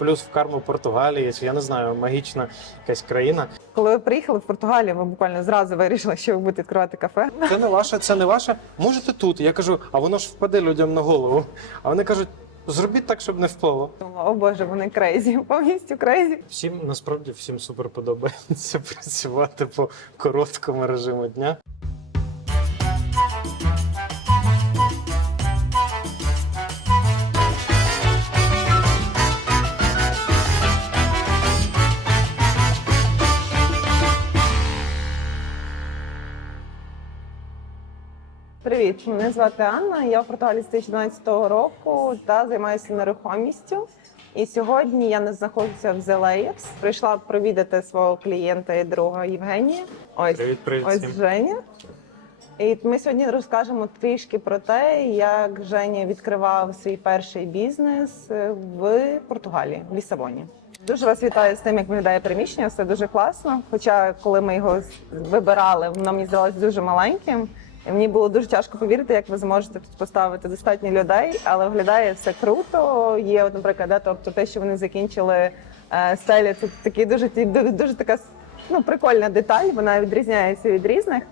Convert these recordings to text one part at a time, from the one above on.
плюс в карму Португалії, чи я не знаю, магічна якась країна. Коли ви приїхали в Португалію, ви буквально зразу вирішили, що ви будете відкривати кафе. Це не ваше, це не ваше. Можете тут. Я кажу, а воно ж впаде людям на голову. А вони кажуть, зробіть так, щоб не впало. О Боже, вони крейзі, повністю крейзі. Всім насправді всім супер подобається працювати по короткому режиму дня. Привіт, мене звати Анна. Я в Португалії з 2012 року та займаюся нерухомістю. І сьогодні я не знаходжуся в Layers. Прийшла провідати свого клієнта і друга Євгенія. Ось Привіт, привіт ось всім. Женя. І ми сьогодні розкажемо трішки про те, як Женя відкривав свій перший бізнес в Португалії, в Лісабоні. Дуже вас вітаю з тим, як виглядає приміщення. Все дуже класно. Хоча, коли ми його вибирали, воно мені здалося дуже маленьким. Мені було дуже тяжко повірити, як ви зможете тут поставити достатньо людей, але виглядає все круто. Є, от, наприклад, да, тобто те, що вони закінчили е, стелі, це такі дуже дуже, дуже така ну, прикольна деталь. Вона відрізняється від різних.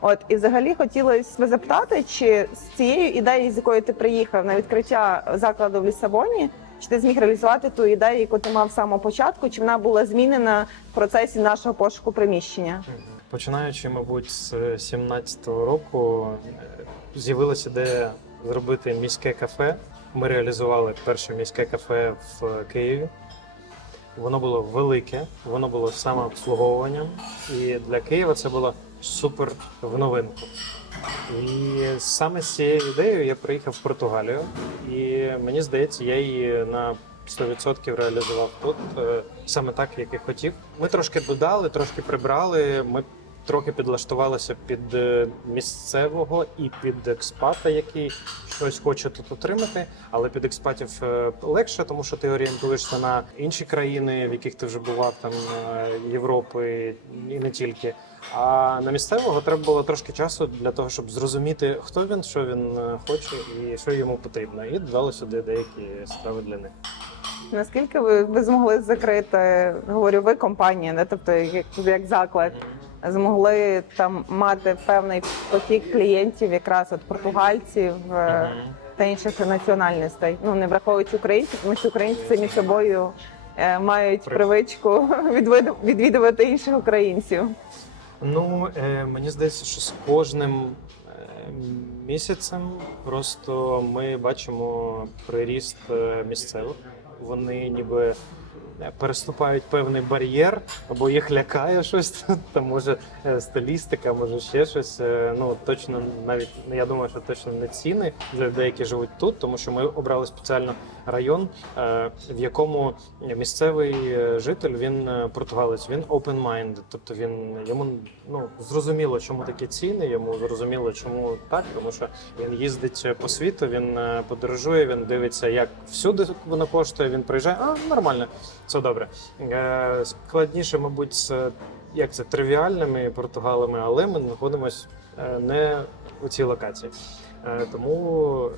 От і взагалі хотілося запитати, чи з цією ідеєю, з якою ти приїхав на відкриття закладу в Лісабоні, чи ти зміг реалізувати ту ідею, яку ти мав з самого початку, чи вона була змінена в процесі нашого пошуку приміщення? Починаючи, мабуть, з 17-го року, е, з'явилася ідея зробити міське кафе. Ми реалізували перше міське кафе в Києві. Воно було велике, воно було самообслуговуванням, і для Києва це було супер в новинку. І саме з цією ідеєю я приїхав в Португалію, і мені здається, я її на 100% реалізував тут е, саме так, як і хотів. Ми трошки додали, трошки прибрали. Ми трохи підлаштувалися під е, місцевого і під експата, який щось хоче тут отримати. Але під експатів е, легше, тому що ти орієнтуєшся на інші країни, в яких ти вже бував, там Європи і не тільки. А на місцевого треба було трошки часу для того, щоб зрозуміти, хто він, що він е, хоче і що йому потрібно. І додали сюди деякі справи для них. Наскільки ви, ви змогли закрити, говорю, ви компанія, не тобто як, як заклад, змогли там мати певний потік клієнтів, якраз от португальців е, та інших національностей. Ну не враховуючи українців, тому що українці самі собою е, мають привичку відвідувати інших українців. Ну, е, мені здається, що з кожним е, місяцем просто ми бачимо приріст е, місцевих. Вони ніби е, переступають певний бар'єр, або їх лякає щось там може стилістика, може ще щось. Ну точно навіть я думаю, що точно не ціни для людей, які живуть тут, тому що ми обрали спеціально район, е, в якому місцевий е, житель він е, португалець, він open-minded, тобто він йому ну зрозуміло, чому такі ціни, йому зрозуміло, чому так, тому що він їздить по світу, він подорожує, він дивиться, як всюди воно коштує. Він приїжджає, а нормально, все добре. Складніше, мабуть, з як це тривіальними португалами, але ми знаходимося е, не у цій локації. Тому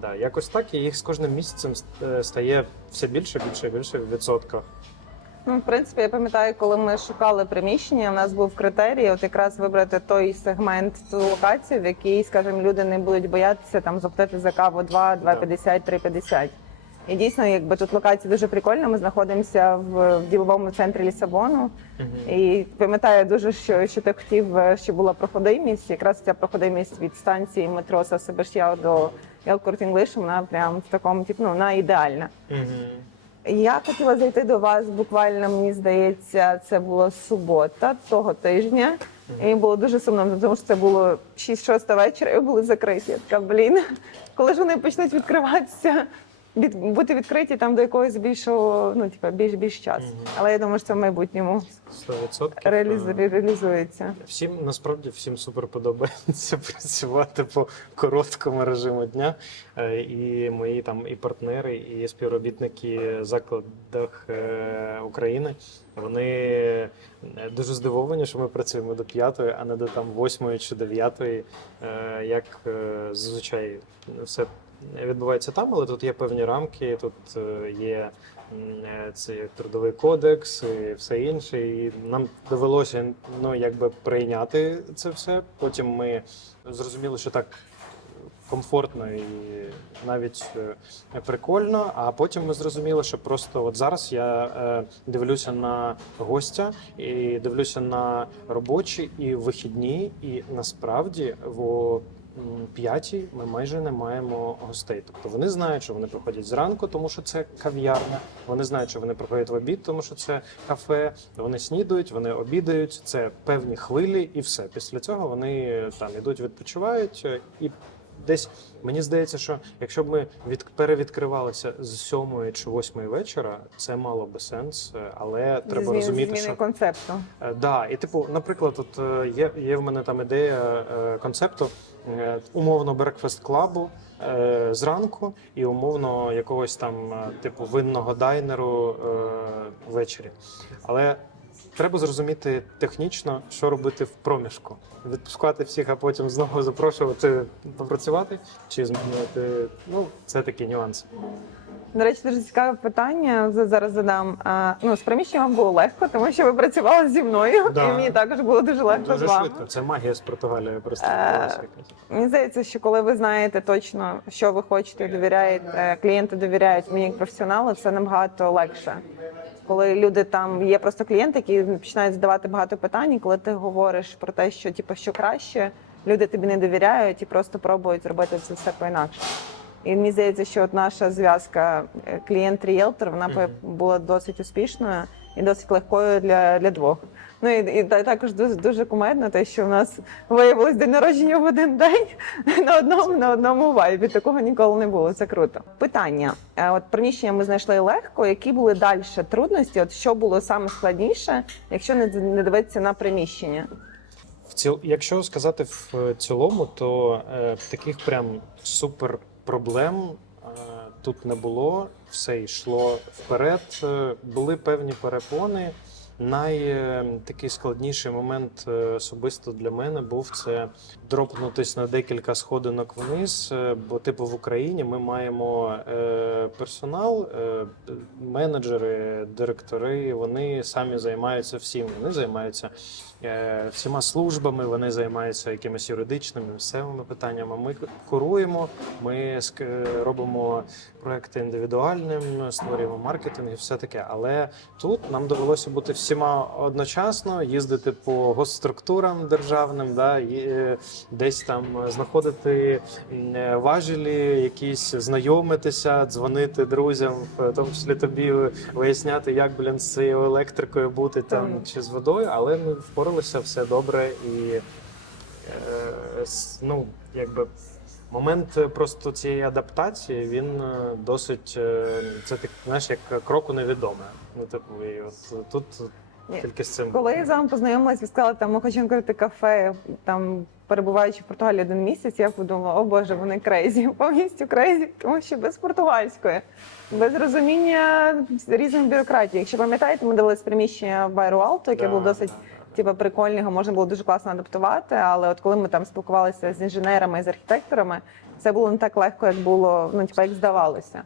да, якось так, і їх з кожним місяцем е, стає все більше, більше, більше в відсотках. Ну, в принципі, я пам'ятаю, коли ми шукали приміщення, у нас був критерій, от якраз вибрати той сегмент, ту локацію, в якій, скажімо, люди не будуть боятися там заплатити за каву 2, 2,50, 3,50. І дійсно, якби тут локація дуже прикольна. Ми знаходимося в, в діловому центрі Лісабону. І пам'ятаю дуже, що, що ти хотів, е, щоб була проходимість. Якраз ця проходимість від станції метро Сасебештяу до Елкурт Інглиш, вона прям в такому типу, ну, вона ідеальна. Я хотіла зайти до вас буквально, мені здається, це була субота того тижня. І мені було дуже сумно, тому що це було 6-6 вечора і були закриті. Я така, блін, коли ж вони почнуть відкриватися, від, бути відкриті там до якогось більшого, ну, типа, більш більш часу. Мгм. Але я думаю, що це в майбутньому 100%. реаліз, Е, реалізується. Всім насправді всім супер подобається працювати по короткому режиму дня. Е, І мої там і партнери, і співробітники в закладах е, України. Вони е, дуже здивовані, що ми працюємо до п'ятої, а не до там восьмої чи дев'ятої, е, як е, зазвичай все відбувається там, але тут є певні рамки, тут е, є е, це трудовий кодекс і все інше. І нам довелося ну, якби прийняти це все. Потім ми зрозуміли, що так комфортно і навіть е, прикольно. А потім ми зрозуміли, що просто от зараз я дивлюся на гостя і дивлюся на робочі і вихідні, і насправді в п'ятій ми майже не маємо гостей. Тобто вони знають, що вони приходять зранку, тому що це кав'ярня. Вони знають, що вони приходять в обід, тому що це кафе. Вони снідають, вони обідають. Це певні хвилі, і все. Після цього вони там ідуть, відпочивають е, і. Десь мені здається, що якщо б ми від перевідкривалися з сьомої чи восьмої вечора, це мало би сенс, е, але треба Зміни- розуміти, зміни що концепту. Е, Да, і типу, наприклад, от е, є, є в мене там ідея е, концепту е, умовно брекфест клабу е, зранку і умовно якогось там е, типу винного дайнеру е, ввечері. Але треба зрозуміти технічно, що робити в проміжку. Відпускати всіх, а потім знову запрошувати попрацювати чи змінювати. Ну, це такі нюанси. До речі, дуже цікаве питання. за- Зараз задам. А, ну, з приміщенням вам було легко, тому що ви працювали зі мною, Да. і мені також було дуже легко з вами. швидко. Це магія з Португалії просто Е, відбулася якась. Мені здається, що коли ви знаєте точно, що ви хочете, довіряєте, клієнти довіряють мені як професіоналу, це набагато легше. Коли люди там є просто клієнти, які починають задавати багато питань, і коли ти говориш про те, що типу, що краще, люди тобі не довіряють і просто пробують зробити це все по-інакше. І мені здається, що от наша зв'язка е, клієнт-ріелтор вона Мгм. була досить успішною і досить легкою для, для двох. Ну і, і також дуже, дуже кумедно, те, що в нас виявилось день народження в один день на одному на одному вайбі. Такого ніколи не було. Це круто. Питання: Е, от приміщення ми знайшли легко. Які були далі трудності? От що було саме складніше, якщо не, не дивитися на приміщення? В ціл... Якщо сказати в цілому, то е, таких прям супер проблем тут не було. Все йшло вперед. Е, були певні перепони. Най е, складніший момент е, особисто для мене був це дропнутись на декілька сходинок вниз. е, Бо, типу, в Україні ми маємо е, персонал, е, менеджери, директори. Вони самі займаються всім. Вони займаються всіма службами, вони займаються якимись юридичними місцевими питаннями. Ми куруємо, ми робимо проекти індивідуальним, створюємо маркетинг і все таке. Але тут нам довелося бути всіма одночасно, їздити по госструктурам державним, да, і, десь там знаходити важелі, якісь знайомитися, дзвонити друзям, в тому числі тобі виясняти, як блін з цією електрикою бути там чи з водою, але ми впоралися все добре і е, ну, якби. Момент просто цієї адаптації він е, досить е, це так, знаєш, як крок у невідоме. Ну, типу, і от тут. Тільки з цим. Коли я з вами познайомилась, ви сказали, там ми хочемо відкрити кафе, там перебуваючи в Португалії один місяць, я подумала, о Боже, вони крейзі, повністю крейзі, тому що без португальської, без розуміння різних бюрократій. Якщо пам'ятаєте, ми дивились приміщення в Байруалто, яке Да, було досить типу, прикольне, можна було дуже класно адаптувати. Але от коли ми там спілкувалися з інженерами і з архітекторами, це було не так легко, як було, ну типу, як здавалося.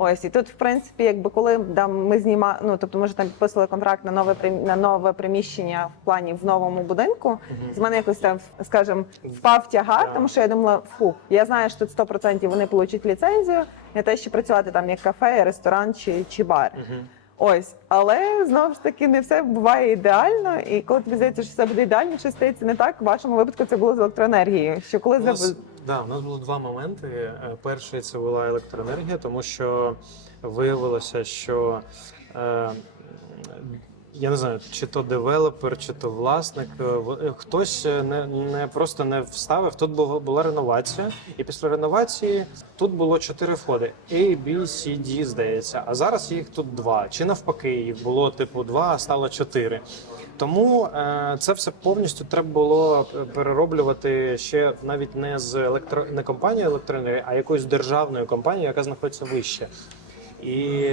Ось і тут, в принципі, якби коли там ми знімали, ну тобто ми вже там підписували контракт на нове прим- на нове приміщення в плані в новому будинку. Мгм. З мене якось там, скажімо, впав тягар, Да. тому що я думала, фу, я знаю, що тут 100% вони получать ліцензію на те, що працювати там як кафе, ресторан чи, чи бар. Мгм. Ось, але знову ж таки не все буває ідеально. І коли тобі здається, що все буде ідеально, що стається не так. В вашому випадку це було з електроенергією. Що коли нас, зав- да, у нас було два моменти. Е, Перший це була електроенергія, тому що виявилося, що е, я не знаю, чи то девелопер, чи то власник, е, е, хтось не, не просто не вставив. Тут була, була реновація, і після реновації тут було чотири входи: A, B, C, D, здається. А зараз їх тут два. Чи навпаки, їх було типу два, а стало чотири. Тому е, це все повністю треба було перероблювати ще навіть не з електро не компанією електроенергії, а якоюсь державною компанією, яка знаходиться вище. І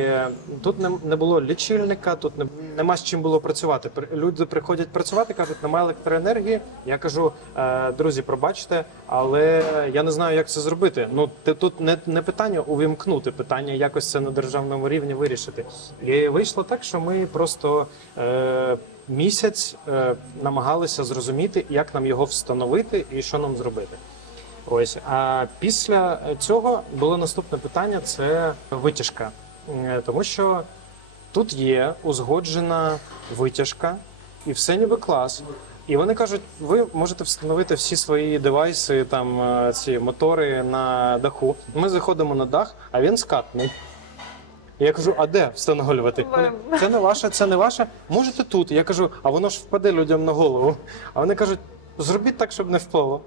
тут не, не було лічильника, тут не, нема з чим було працювати. Люди приходять працювати, кажуть, немає електроенергії. Я кажу, «Е, друзі, пробачте, але я не знаю, як це зробити. Ну ти тут не, не питання увімкнути, питання якось це на державному рівні вирішити. І вийшло так, що ми просто е, місяць е, намагалися зрозуміти, як нам його встановити і що нам зробити. Ось а після цього було наступне питання: це витяжка, Е, тому що тут є узгоджена витяжка, і все ніби клас. І вони кажуть, ви можете встановити всі свої девайси, там е, ці мотори на даху. Ми заходимо на дах, а він скатний. Я кажу, а де встановлювати? Вони, Це не ваше, це не ваше. Можете тут. Я кажу, а воно ж впаде людям на голову. А вони кажуть, зробіть так, щоб не впало.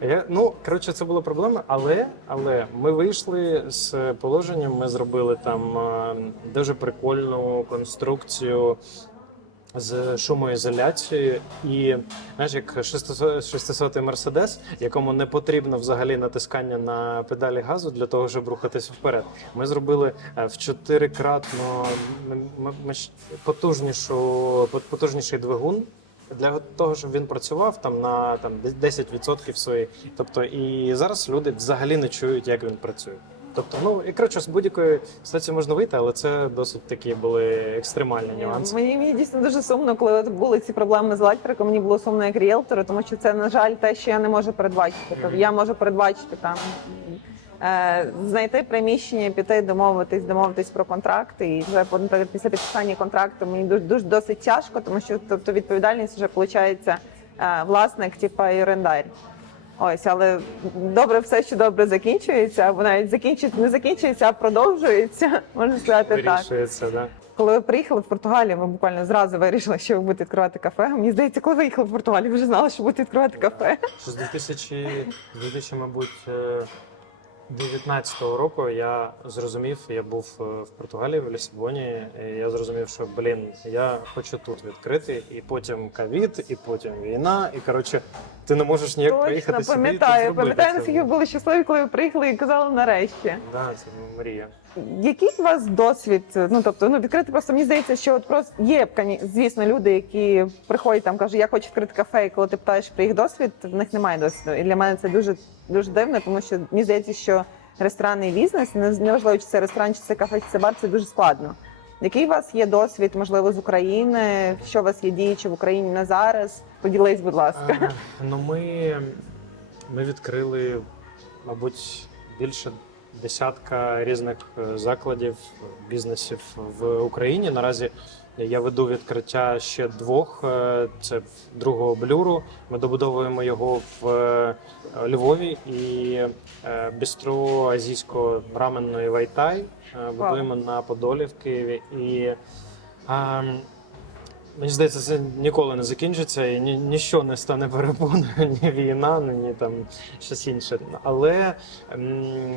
Я, ну, коротше, це була проблема, але, але ми вийшли з положенням, ми зробили там е, дуже прикольну конструкцію з шумоізоляцією. І знаєш, як 600 600 Мерседес, якому не потрібно взагалі натискання на педалі газу для того, щоб рухатися вперед. Ми зробили е, в чотирикратно потужнішу, потужніший двигун. Для того, щоб він працював там на там 10% своєї. Тобто, і зараз люди взагалі не чують, як він працює. Тобто, ну і коротше, з будь-якої ситуації можна вийти, але це досить такі були екстремальні нюанси. Мені, мені дійсно дуже сумно, коли от були ці проблеми з електрикою. Мені було сумно як ріелтору, тому що це, на жаль, те, що я не можу передбачити. Тобто я можу передбачити там. Е, Знайти приміщення, піти, домовитись, домовитись про контракти. І вже після підписання контракту мені дуже, дуже досить тяжко, тому що тобто відповідальність вже виходить власник, типа і орендар. Ось, але добре, все, що добре закінчується, або навіть закінчується, не закінчується, а продовжується. Можна сказати так. Вирішується, да. Коли ви приїхали в Португалію, ми буквально зразу вирішили, що ви будете відкривати кафе. Мені здається, коли ви їхали в Португалію, ви вже знали, що будете відкривати кафе. Що з 2000, з 2000, мабуть, е, 19-го року я зрозумів, я був е, в Португалії, в Лісабоні, і я зрозумів, що блін, я хочу тут відкрити, і потім ковід, і потім війна, і коротше, ти не можеш ніяк Точно, приїхати. пам'ятаю. Пам'ятаю, наскільки були щасливі, коли ви приїхали і казали нарешті. Да, це мрія. Який у вас досвід? Ну тобто, ну відкрити просто мені здається, що от просто є звісно люди, які приходять там, кажуть, я хочу відкрити кафе, і коли ти питаєш про їх досвід, в них немає досвіду. І для мене це дуже дуже дивно, тому що мені здається, що ресторанний бізнес, не- неважливо, чи це ресторан, чи це кафе, чи це бар, це дуже складно. Який у вас є досвід, можливо, з України? Що у вас є діюче в Україні на зараз? Поділись, будь ласка. А, Ну, ми, ми відкрили, мабуть, більше десятка різних е, закладів, бізнесів в Україні. Наразі я веду відкриття ще двох. е, Це другого блюру. Ми добудовуємо його в е, Львові і бістро азійсько раменної Вайтай. Будуємо на Подолі в Києві. І ем, Мені здається, це ніколи не закінчиться, і ні, ніщо не стане перепоною, ні війна, ні там щось інше. Але м,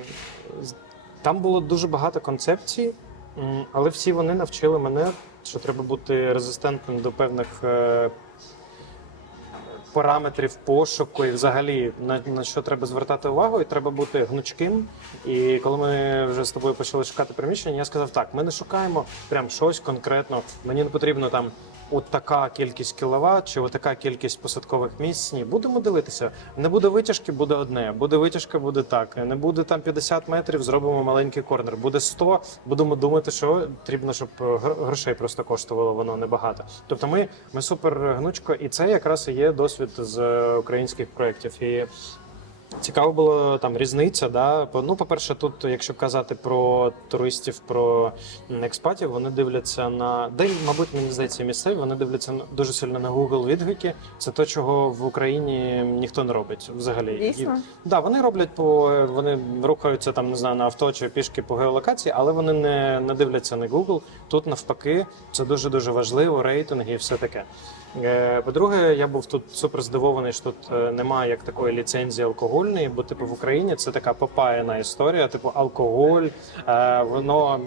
там було дуже багато концепцій, м, але всі вони навчили мене, що треба бути резистентним до певних е, параметрів пошуку і взагалі на, на що треба звертати увагу, і треба бути гнучким. І коли ми вже з тобою почали шукати приміщення, я сказав: так, ми не шукаємо прям щось конкретно. Мені не потрібно там. От така кількість кіловат чи от така кількість посадкових місць. Ні, будемо дивитися. Не буде витяжки, буде одне. Буде витяжка, буде так. Не буде там 50 метрів, зробимо маленький корнер. Буде 100, будемо думати, що потрібно, щоб е, грошей просто коштувало воно небагато. Тобто, ми, ми супер гнучко, і це якраз і є досвід з е, українських проєктів. І Цікаво було там різниця. Да? Ну, по-перше, тут, якщо казати про туристів, про експатів, вони дивляться на де, мабуть, мені здається, місцеві, вони дивляться дуже сильно на Google відгуки. Це те, чого в Україні ніхто не робить взагалі. Дійсно. І, да, вони роблять по вони рухаються там, не знаю, на авто чи пішки по геолокації, але вони не, не дивляться на Google. Тут навпаки, це дуже дуже важливо, рейтинги і все таке. Е, По-друге, я був тут супер здивований, що тут е, немає як такої ліцензії алкогольної, бо типу в Україні це така попаяна історія, типу алкоголь, е, воно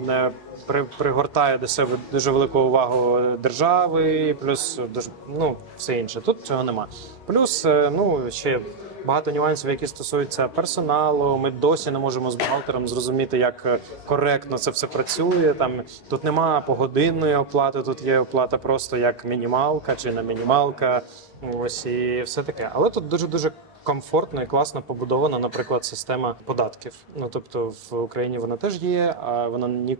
при, пригортає до себе дуже велику увагу держави, плюс ну все інше. Тут цього нема. Плюс, ну ще багато нюансів, які стосуються персоналу. Ми досі не можемо з бухгалтером зрозуміти, як е, коректно це все працює. Там тут нема погодинної оплати, тут є оплата просто як мінімалка чи не мінімалка. Ось і все таке. Але тут дуже дуже комфортно і класно побудована, наприклад, система податків. Ну тобто в Україні вона теж є, а вона ні.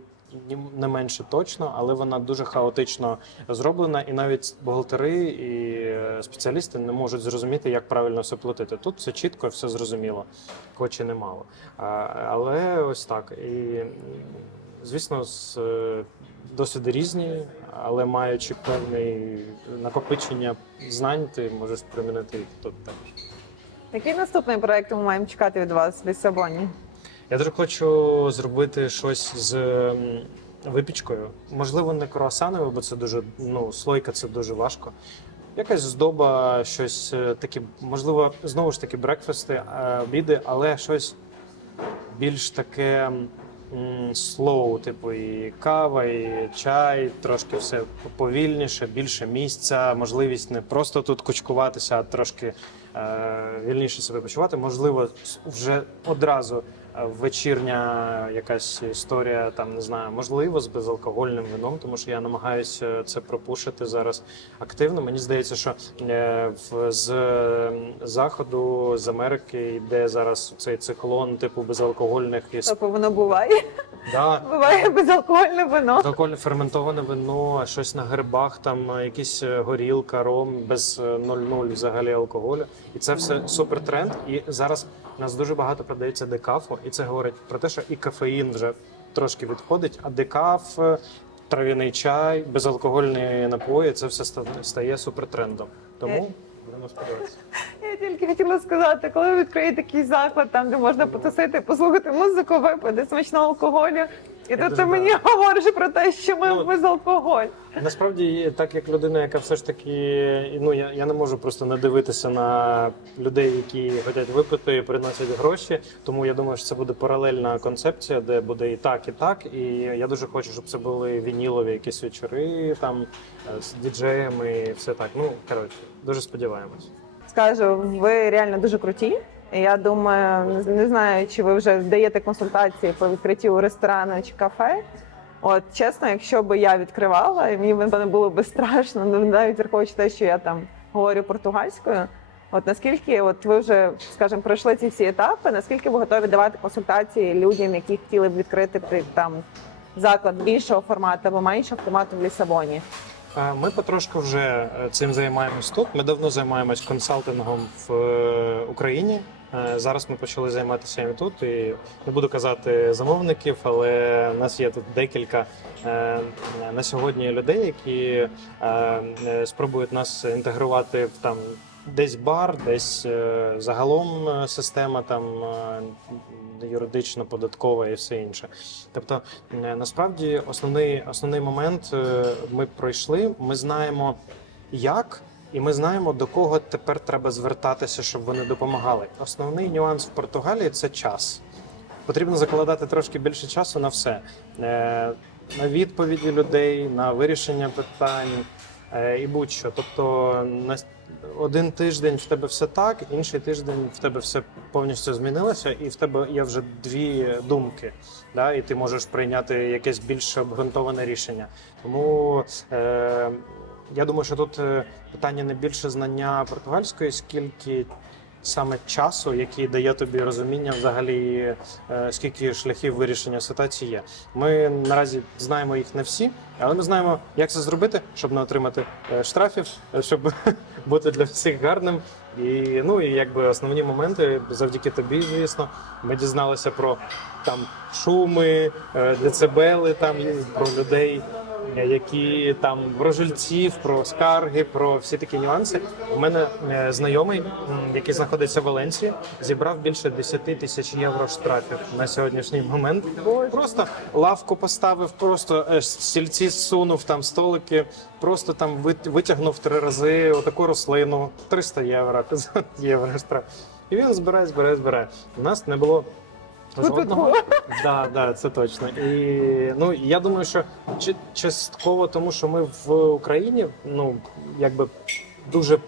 Не менше точно, але вона дуже хаотично зроблена, і навіть бухгалтери і е, спеціалісти не можуть зрозуміти, як правильно все платити. Тут все чітко, все зрозуміло, хоч і немало. Але ось так. І звісно, з е, досвіди різні, але маючи певне накопичення знань, ти можеш примінити їх тут теж. Який наступний проект ми маємо чекати від вас в Лісабоні? Я дуже хочу зробити щось з випічкою. Можливо, не круасанове, бо це дуже ну, слойка це дуже важко. Якась здоба, щось е, таке, можливо, знову ж таки, брекфасти, е, обіди, але щось більш таке slow, типу і кава, і чай, трошки все повільніше, більше місця, можливість не просто тут кучкуватися, а трошки е, вільніше себе почувати. Можливо, вже одразу вечірня якась історія, там не знаю, можливо, з безалкогольним вином, тому що я намагаюся це пропушити зараз активно. Мені здається, що е, з е, заходу з Америки йде зараз цей циклон типу безалкогольних і с- Тобто воно буває. да, Буває безалкогольне вино. Алкогольне ферментоване вино, щось на грибах, там е, якісь е, горілка, ром без е, 0,0 взагалі алкоголю. І це все супер тренд. І зараз у нас дуже багато продається декафу, і це говорить про те, що і кафеїн вже трошки відходить, а декаф, е, трав'яний чай, безалкогольні напої це все стає супертрендом. Тому будемо сподіватися. Я тільки хотіла сказати, коли ви відкриєте такий заклад, там де можна потусити, послухати музику, випити смачного алкоголю. І тут ти мені говориш про те, що ми Ну, без алкоголь. Насправді, так як людина, яка все ж таки, ну я, я не можу просто не дивитися на людей, які хочуть випити і приносять гроші. Тому я думаю, що це буде паралельна концепція, де буде і так, і так. І я дуже хочу, щоб це були вінілові якісь вечори там е, з діджеями і все так. Ну коротше, дуже сподіваємось. Скажу, ви реально дуже круті. Я думаю, не- знаю, чи ви вже даєте консультації по відкриттю ресторану чи кафе. От чесно, якщо би я відкривала, і мені б не було би страшно, ну, навіть враховуючи те, що я там говорю португальською. От наскільки от ви вже, скажімо, пройшли ці всі етапи, наскільки ви готові давати консультації людям, які хотіли б відкрити там заклад більшого формату або меншого формату в Лісабоні? Е, Ми потрошку вже е, цим займаємось тут. Ми давно займаємось консалтингом в е, Україні. Е, Зараз ми почали займатися і тут. І не буду казати замовників, але в нас є тут декілька е, на сьогодні людей, які е, спробують нас інтегрувати в там. Десь бар, десь загалом система там юридично податкова і все інше. Тобто Насправді основний, основний момент ми пройшли. Ми знаємо, як, і ми знаємо, до кого тепер треба звертатися, щоб вони допомагали. Основний нюанс в Португалії це час. Потрібно закладати трошки більше часу на все. Е, На відповіді людей, на вирішення питань е, і будь-що. Тобто один тиждень в тебе все так, інший тиждень в тебе все повністю змінилося, і в тебе є вже дві думки да, і ти можеш прийняти якесь більш обґрунтоване рішення. Тому е, я думаю, що тут е, питання не більше знання португальської, скільки саме часу, який дає тобі розуміння, взагалі е, скільки шляхів вирішення ситуації є. Ми наразі знаємо їх не всі, але ми знаємо, як це зробити, щоб не отримати е, штрафів, е, щоб бути для всіх гарним. І ну і якби основні моменти завдяки тобі, звісно, ми дізналися про там шуми, децибели, там про людей, які там про жильців, про скарги, про всі такі нюанси. У мене е, знайомий, який знаходиться в Валенції, зібрав більше 10 тисяч євро штрафів на сьогоднішній момент. Просто лавку поставив, просто е, стільці зсунув там столики, просто там вит- витягнув три рази отаку рослину, 300 євро, 500 євро штраф. І він збирає, збирає, збирає. У нас не було жодного. Да, да, це точно. І ну я думаю, що частково тому, що ми в Україні, ну якби дуже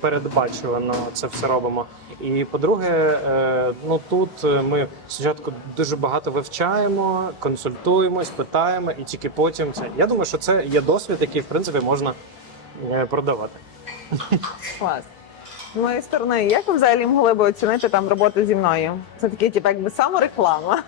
передбачувано це все робимо. І по-друге, е, ну тут ми спочатку дуже багато вивчаємо, консультуємось, питаємо, і тільки потім це. Я думаю, що це є досвід, який в принципі можна е, продавати. Клас. З моєї сторони, як ви взагалі могли би оцінити там роботу зі мною? Це таке, типу, якби самореклама.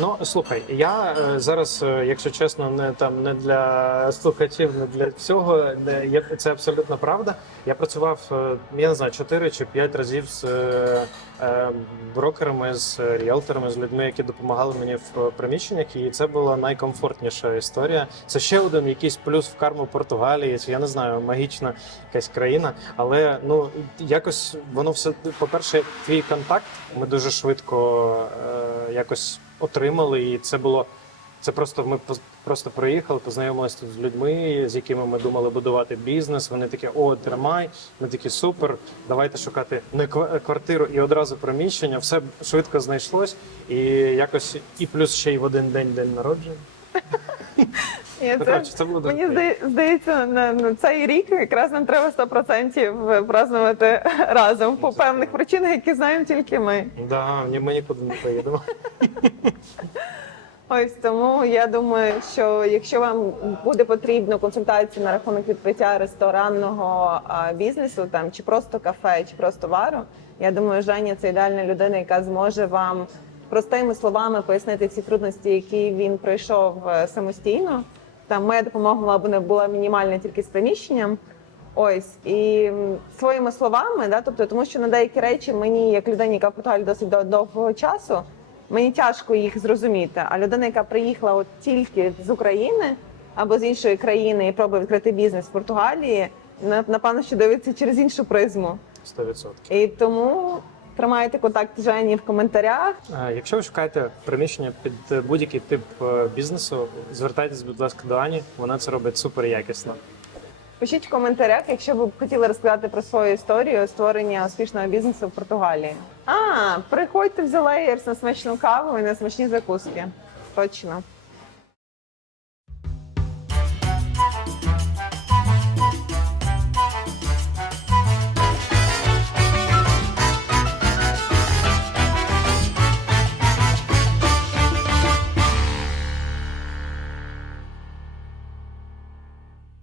Ну слухай, я е, зараз, е, якщо чесно, не там не для слухачів, не для всього. Не я це абсолютно правда. Я працював, е, я не знаю, 4 чи 5 разів з е, е, брокерами, з ріелторами, з людьми, які допомагали мені в приміщеннях, і це була найкомфортніша історія. Це ще один якийсь плюс в карму Португалії. Чи я не знаю, магічна якась країна. Але ну якось воно все по-перше, твій контакт. Ми дуже швидко е, якось отримали, і це було. Це просто ми просто приїхали, познайомилися з людьми, з якими ми думали будувати бізнес. Вони такі, о, тримай. Ми такі супер. Давайте шукати не ква- квартиру і одразу приміщення. Все швидко знайшлось, і якось і плюс ще й в один день день народження. Це, це було дуже мені здає- здається, на, на цей рік якраз нам треба 100% празднувати разом по певних причинах, які знаємо тільки ми. Да, ні, ми нікуди не поїдемо. Ось тому я думаю, що якщо вам буде потрібна консультація на рахунок відкриття ресторанного а, бізнесу, там чи просто кафе, чи просто бару, я думаю, Женя це ідеальна людина, яка зможе вам простими словами пояснити ці трудності, які він пройшов е, самостійно. Там моя допомога була б не була мінімальна тільки з приміщенням. Ось і своїми словами, да, тобто, тому що на деякі речі мені, як людині, яка в Португалії досить дов- довгого часу, мені тяжко їх зрозуміти. А людина, яка приїхала от тільки з України або з іншої країни і пробує відкрити бізнес в Португалії, напевно, що дивиться через іншу призму. 100%. І тому тримайте контакт Жені в коментарях. Е, Якщо ви шукаєте приміщення під е, будь-який тип е, бізнесу, звертайтесь, будь ласка, до Ані. Вона це робить супер якісно. Пишіть в коментарях, якщо ви б хотіли розказати про свою історію створення успішного бізнесу в Португалії. А, приходьте в The Layers на смачну каву і на смачні закуски. Точно.